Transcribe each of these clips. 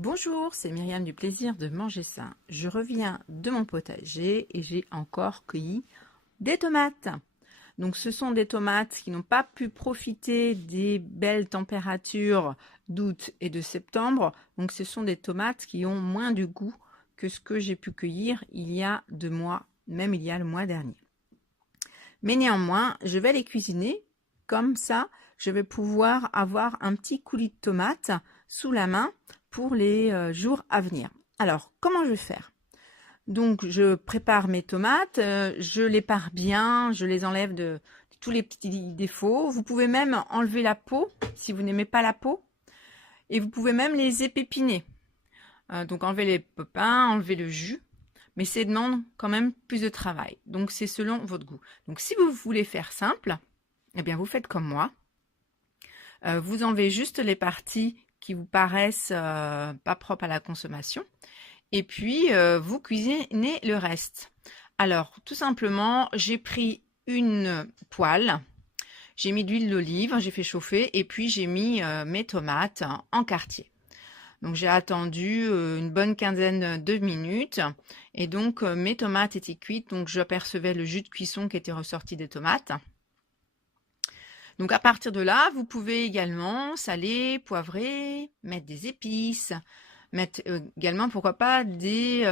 Bonjour, c'est Myriam du plaisir de manger sain. Je reviens de mon potager et j'ai encore cueilli des tomates. Donc ce sont des tomates qui n'ont pas pu profiter des belles températures d'août et de septembre. Donc ce sont des tomates qui ont moins de goût que ce que j'ai pu cueillir il y a 2 mois, même il y a le mois dernier. Mais néanmoins, je vais les cuisiner. Comme ça, je vais pouvoir avoir un petit coulis de tomates sous la main pour les jours à venir. Alors, comment je vais faire? Donc, je prépare mes tomates, je les pare bien, je les enlève de tous les petits défauts. Vous pouvez même enlever la peau si vous n'aimez pas la peau. Et vous pouvez même les épépiner. Donc, enlever les pépins, enlever le jus. Mais ça demande quand même plus de travail. Donc, c'est selon votre goût. Donc, si vous voulez faire simple, eh bien, vous faites comme moi. Vous enlevez juste les parties qui vous paraissent pas propres à la consommation. Et puis, vous cuisinez le reste. Alors, tout simplement, j'ai pris une poêle. J'ai mis de l'huile d'olive, j'ai fait chauffer. Et puis, j'ai mis mes tomates en quartier. Donc j'ai attendu une bonne quinzaine de minutes et donc mes tomates étaient cuites, donc j'apercevais le jus de cuisson qui était ressorti des tomates. Donc à partir de là, vous pouvez également saler, poivrer, mettre des épices, mettre également pourquoi pas des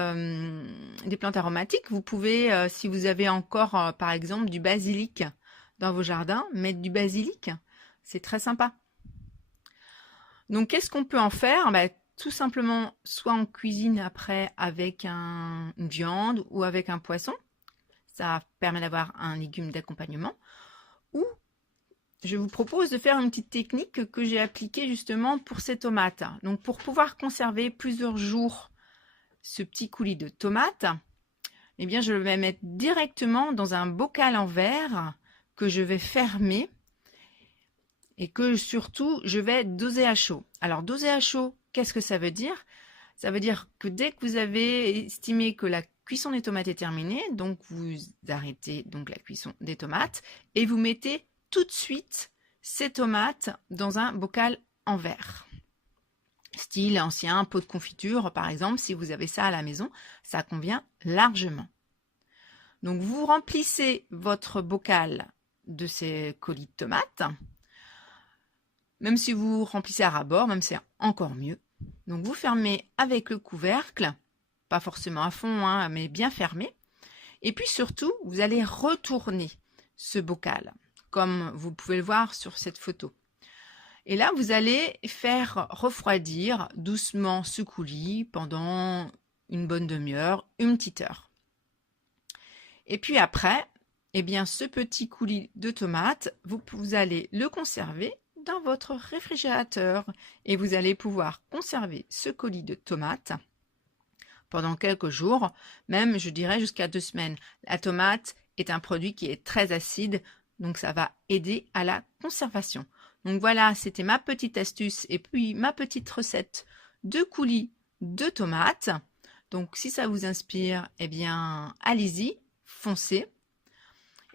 plantes aromatiques. Vous pouvez, si vous avez encore par exemple du basilic dans vos jardins, mettre du basilic, c'est très sympa. Donc, qu'est-ce qu'on peut en faire? Tout simplement, soit on cuisine après avec une viande ou avec un poisson. Ça permet d'avoir un légume d'accompagnement. Ou je vous propose de faire une petite technique que j'ai appliquée justement pour ces tomates. Donc, pour pouvoir conserver plusieurs jours ce petit coulis de tomates, eh bien, je le vais mettre directement dans un bocal en verre que je vais fermer. Et que surtout, je vais doser à chaud. Alors, doser à chaud, qu'est-ce que ça veut dire? Ça veut dire que dès que vous avez estimé que la cuisson des tomates est terminée, donc vous arrêtez donc la cuisson des tomates et vous mettez tout de suite ces tomates dans un bocal en verre. Style ancien pot de confiture, par exemple, si vous avez ça à la maison, ça convient largement. Donc, vous remplissez votre bocal de ces colis de tomates. Même si vous remplissez à ras-bord, même c'est encore mieux. Donc vous fermez avec le couvercle, pas forcément à fond, hein, mais bien fermé. Et puis surtout, vous allez retourner ce bocal, comme vous pouvez le voir sur cette photo. Et là, vous allez faire refroidir doucement ce coulis pendant une bonne demi-heure, une petite heure. Et puis après, eh bien, ce petit coulis de tomates, vous allez le conserver dans votre réfrigérateur et vous allez pouvoir conserver ce colis de tomates pendant quelques jours, même je dirais jusqu'à 2 semaines. La tomate est un produit qui est très acide, donc ça va aider à la conservation. Donc voilà, c'était ma petite astuce et puis ma petite recette de coulis de tomates. Donc si ça vous inspire, eh bien allez-y, foncez.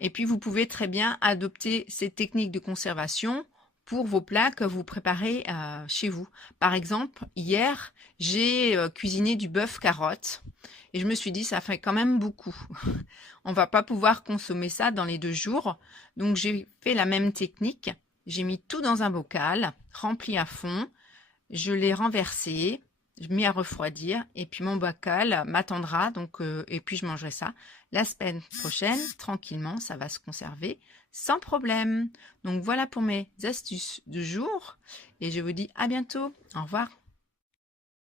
Et puis vous pouvez très bien adopter ces techniques de conservation pour vos plats que vous préparez chez vous. Par exemple, hier, j'ai cuisiné du bœuf carotte et je me suis dit, ça fait quand même beaucoup. On va pas pouvoir consommer ça dans les 2 jours. Donc, j'ai fait la même technique. J'ai mis tout dans un bocal, rempli à fond. Je l'ai renversé, je mets à refroidir et puis mon bocal m'attendra. Donc, et puis, je mangerai ça la semaine prochaine, tranquillement. Ça va se conserver sans problème. Donc voilà pour mes astuces du jour et je vous dis à bientôt. Au revoir.